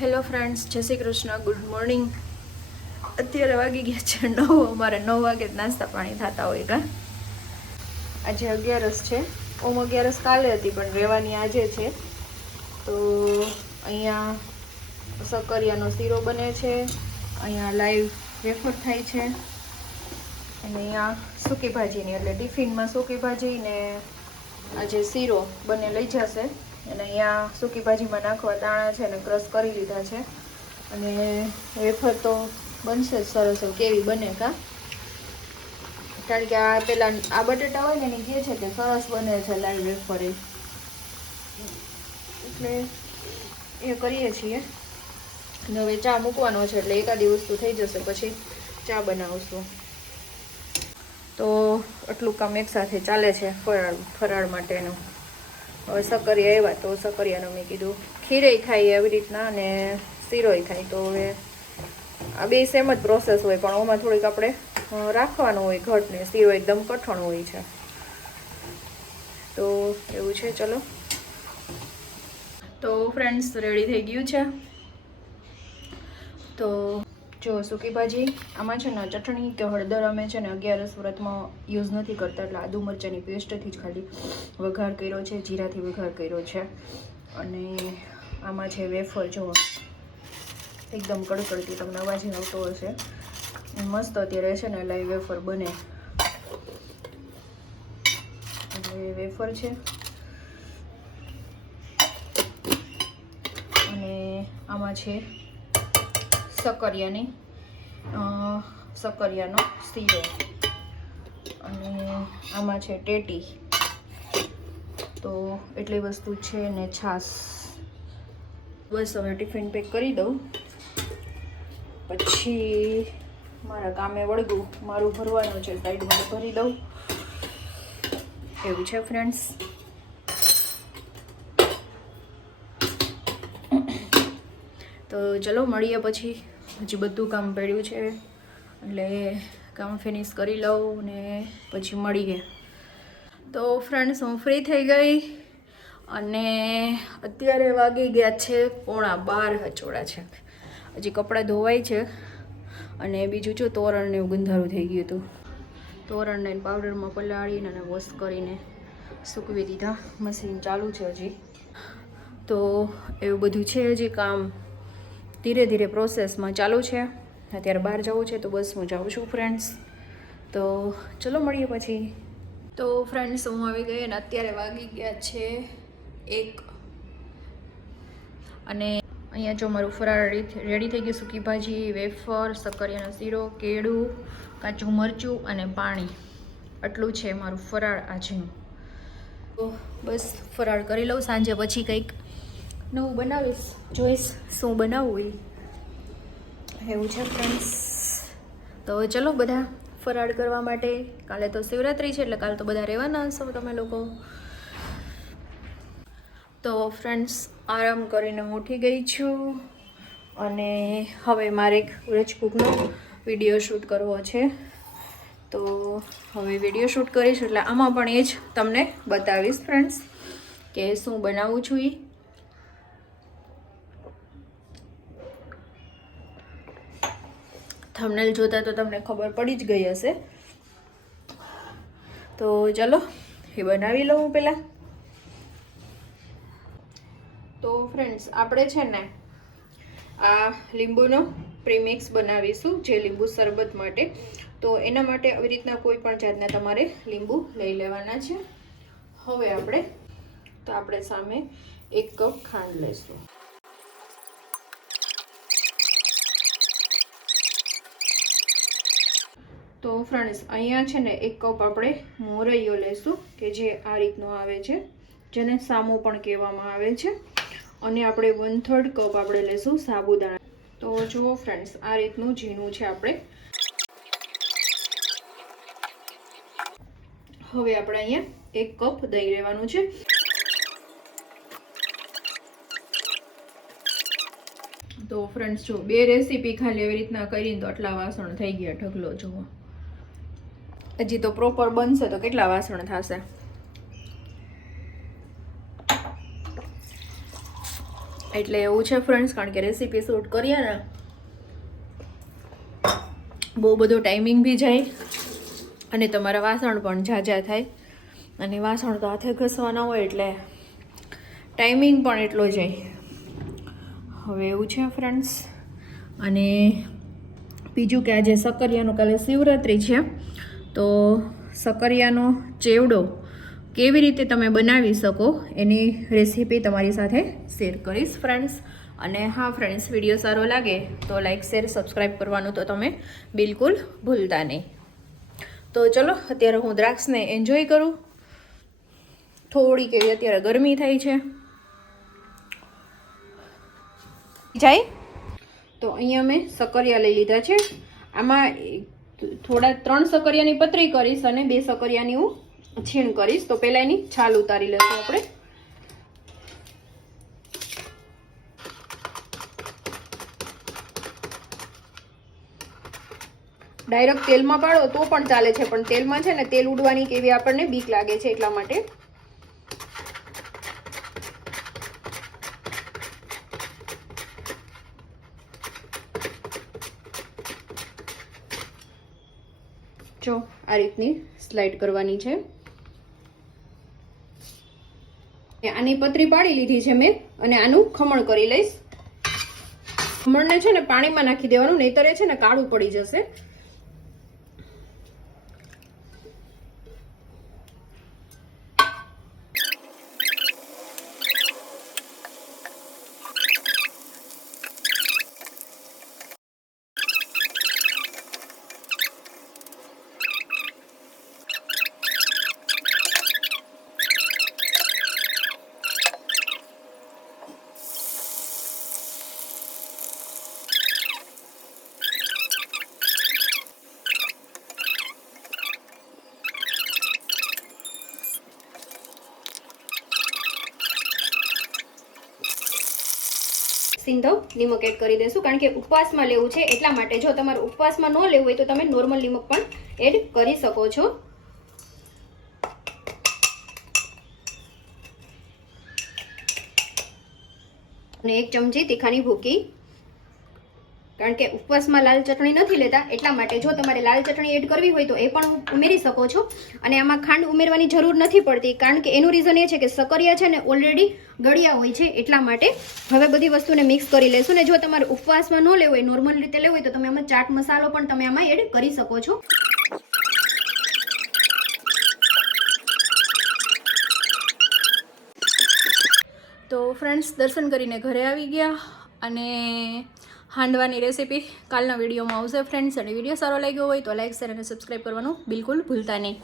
Hello friends જય Shri Krishna good morning અત્યારે વાગી ગયા છે નવ, અમારે નવ વાગે નાસ્તા પાણી થતા હોય કા આજે અગિયારસ છે. ઓમ અગિયારસ કાલે હતી, પણ રહેવાની આજે છે. તો અહીંયા સકરિયાનો શીરો બને છે. અહીંયા લાઈવ વેફર થાય છે. અને અહીંયા સૂકી ભાજીની, એટલે ટિફિનમાં સૂકી ભાજી ને આજે શીરો બંને લઈ જશે. અને અહીંયા સૂકી ભાજીમાં નાખવા દાણા છે ને ક્રશ કરી લીધા છે. અને વેફર તો બનશે જ સરસ કેવી બને કા? કારણ કે આ પેલા આ બટેટા હોય ને એની કહે છે કે સરસ બને છે લાઈવ વેફર એ. એટલે એ કરીએ છીએ. અને હવે ચા મૂકવાનો છે એટલે એકાદી વસ્તુ થઈ જશે પછી ચા બનાવશું. તો આટલું કામ એકસાથે ચાલે છે ફરાળ ફરાળ માટેનું. હવે સકરિયા આવ્યા તો સકરિયાનું મેં કીધું, ખીરે ખાઈ એવી રીતના અને શીરોય ખાય તો હવે આ બે સેમ જ પ્રોસેસ હોય, પણ ઓમાં થોડીક આપણે રાખવાનું હોય ઘટને, શીરો એકદમ કઠણ હોય છે. તો એવું છે, ચલો. તો ફ્રેન્ડ્સ રેડી થઈ ગયું છે? તો જો સૂકી ભાજી આમાં છે ને ચટણી કે હળદર અમે છે ને અગિયારસ વ્રતમાં યુઝ નથી કરતા એટલે આદુ મરચાંની પેસ્ટથી જ ખાલી વઘાર કર્યો છે, જીરાથી વઘાર કર્યો છે. અને આમાં છે વેફર, જો એકદમ કડકડતી તમને અવાજ આવતો હશે. મસ્ત અત્યારે છે ને લાઈવ વેફર બને. એટલે વેફર છે. અને આમાં છે સકરિયાની સકરિયાનો શીરો. અને આમાં છે ટેટી. તો એટલી વસ્તુ છે ને છાશ. બસ હવે ટિફિન પેક કરી દઉં. પછી મારા કામે વળગું, મારું ભરવાનું છે, સાઈડમાં ભરી દઉં. એવું છે ફ્રેન્ડ્સ. તો ચલો, મળીએ પછી. હજી બધું કામ પડ્યું છે. એટલે કામ ફિનિશ કરી લઉં ને પછી મળીએ તો ફ્રેન્ડ્સ હું ફ્રી થઈ ગઈ અને અત્યારે વાગી ગયા છે પોણા બાર હચોડા છે. હજી કપડાં ધોવાય છે અને બીજું જો તોરણ ને એવું ગંધારું થઈ ગયું હતું. તોરણને પાવડરમાં પલાળીને અને વોશ કરીને સૂકવી દીધા. મશીન ચાલુ છે હજી. તો એવું બધું છે હજી કામ. ધીરે ધીરે પ્રોસેસમાં ચાલુ છે. અત્યારે બહાર જવું છે તો બસ હું જાઉં છું ફ્રેન્ડ્સ તો ચલો મળીએ પછી. તો ફ્રેન્ડ્સ હું આવી ગઈ અને અત્યારે વાગી ગયા છે એક. અને અહીંયા જો મારું ફરાળ રેડી થઈ ગયું સૂકી ભાજી વેફર સક્કરિયાનો શીરો કેળું કાચું મરચું અને પાણી. આટલું છે મારું ફરાળ આજનું તો બસ ફરાળ કરી લઉં સાંજે પછી કંઈક નવું બનાવીશ. જોઈશ શું બનાવવું એ. એવું છે ફ્રેન્ડ્સ તો ચલો બધા ફરાળ કરવા માટે. કાલે તો શિવરાત્રિ છે એટલે કાલે તો બધા રહેવાના હશો તમે લોકો. તો ફ્રેન્ડ્સ આરામ કરીને હું ઉઠી ગઈ છું. અને હવે મારે એક કુકનો વીડિયો શૂટ કરવો છે. તો હવે વીડિયો શૂટ કરીશ એટલે આમાં પણ એ જ તમને બતાવીશ ફ્રેન્ડ્સ કે શું બનાવું છું એ. થંબનેલ જોતા તો તમને ખબર પડી જ ગઈ હશે. તો ચલો, એ બનાવી લઉં હું પહેલાં તો ફ્રેન્ડ્સ આપણે છે ને, આ લીંબુનો પ્રીમિક્સ બનાવીશું, જે લીંબુ શરબત માટે. તો એના માટે આવી રીતના કોઈ પણ જાતના તમારે લીંબુ લઈ લેવાના છે. હવે આપણે, તો આપણે સામે એક કપ ખાંડ લઈશું. તો ફ્રેન્ડ્સ, અહીંયા છે ને એક કપ આપણે મોરૈયો લઈશું કે જે આ રીતનો આવે છે, જેને સામો પણ કહેવામાં આવે છે. અને આપણે વન થર્ડ કપ આપણે લઈશું સાબુદાણા. તો જુઓ ફ્રેન્ડ્સ, આ રીતનું ઝીણું છે આપણે. હવે આપણે અહીંયા એક કપ દહીં લેવાનું છે. તો ફ્રેન્ડ્સ, જો બે રેસીપી ખાલી એવી રીતના કરીને તો આટલા વાસણ થઈ ગયા ઢગલો, જુઓ. હજી તો પ્રોપર બનશે તો કેટલા વાસણ થશે? એટલે એવું છે ફ્રેન્ડ્સ કારણ કે રેસીપી શૂટ કરીએ ને, બહુ બધો ટાઈમિંગ બી જાય અને તમારા વાસણ પણ ઝાઝા થાય. અને વાસણ તો હાથે ઘસવાના હોય એટલે ટાઈમિંગ પણ એટલો જાય. હવે એવું છે ફ્રેન્ડ્સ અને બીજું કે આજે સકરિયાનો કાલે શિવરાત્રિ છે. તો સકરિયાનો ચેવડો કેવી રીતે તમે બનાવી શકો એની રેસીપી તમારી સાથે શેર કરીશ ફ્રેન્ડ્સ અને હા ફ્રેન્ડ્સ વીડિયો સારો લાગે તો લાઈક શેર સબસ્ક્રાઈબ કરવાનું તો તમે બિલકુલ ભૂલતા નહીં. તો ચલો, અત્યારે હું દ્રાક્ષને એન્જોય કરું. થોડીક એવી અત્યારે ગરમી થાય છે. જાય? તો અહીંયા મેં સકરિયા લઈ લીધા છે. આમાં થોડા ત્રણ સકરિયાની પતરી કરીશ અને બે સકરિયાની હું છીણ કરીશ. તો પહેલાં એની છાલ ઉતારી લઈશું આપણે. ડાયરેક્ટ તેલમાં પાડો તો પણ ચાલે છે, પણ તેલમાં છે ને તેલ ઉડવાની કેવી આપણને બીક લાગે છે એટલા માટે જો આ રીતની સ્લાઇડ કરવાની છે. આની પતરી પાડી લીધી છે મેં અને આનું ખમણ કરી લઈશ. ખમણને છે ને પાણીમાં નાખી દેવાનું, નહીતર એ છે ને કાળું પડી જશે. સિંધવ નિમક એડ કરી દઈશું કારણ કે ઉપવાસમાં લેવું છે એટલા માટે જો તમારે ઉપવાસમાં ન લેવું હોય તો તમે નોર્મલ નિમક પણ એડ કરી શકો છો. અને એક ચમચી તીખાની ભૂકી કારણ કે ઉપવાસમાં લાલ ચટણી નથી લેતા, એટલા માટે જો તમારે લાલ ચટણી એડ કરવી હોય તો એ પણ ઉમેરી શકો છો. અને આમાં ખાંડ ઉમેરવાની જરૂર નથી પડતી, કારણ કે એનું રીઝન એ છે કે સકરિયા છે ને ઓલરેડી ગળ્યા હોય છે, એટલા માટે હવે બધી વસ્તુને મિક્સ કરી લેશું. ને જો તમારે ઉપવાસમાં ન લેવું હોય નોર્મલ રીતે લેવું હોય, તો તમે આમાં ચાટ મસાલો પણ તમે આમાં એડ કરી શકો છો. તો ફ્રેન્ડ્સ દર્શન કરીને ઘરે આવી ગયા અને હાંડવાની રેસીપી કાલના વિડીયોમાં આવશે. ફ્રેન્ડ્સ અને વીડિયો સારો લાગ્યો હોય તો લાઇક શેર અને સબસ્ક્રાઈબ કરવાનું બિલકુલ ભૂલતા નહીં.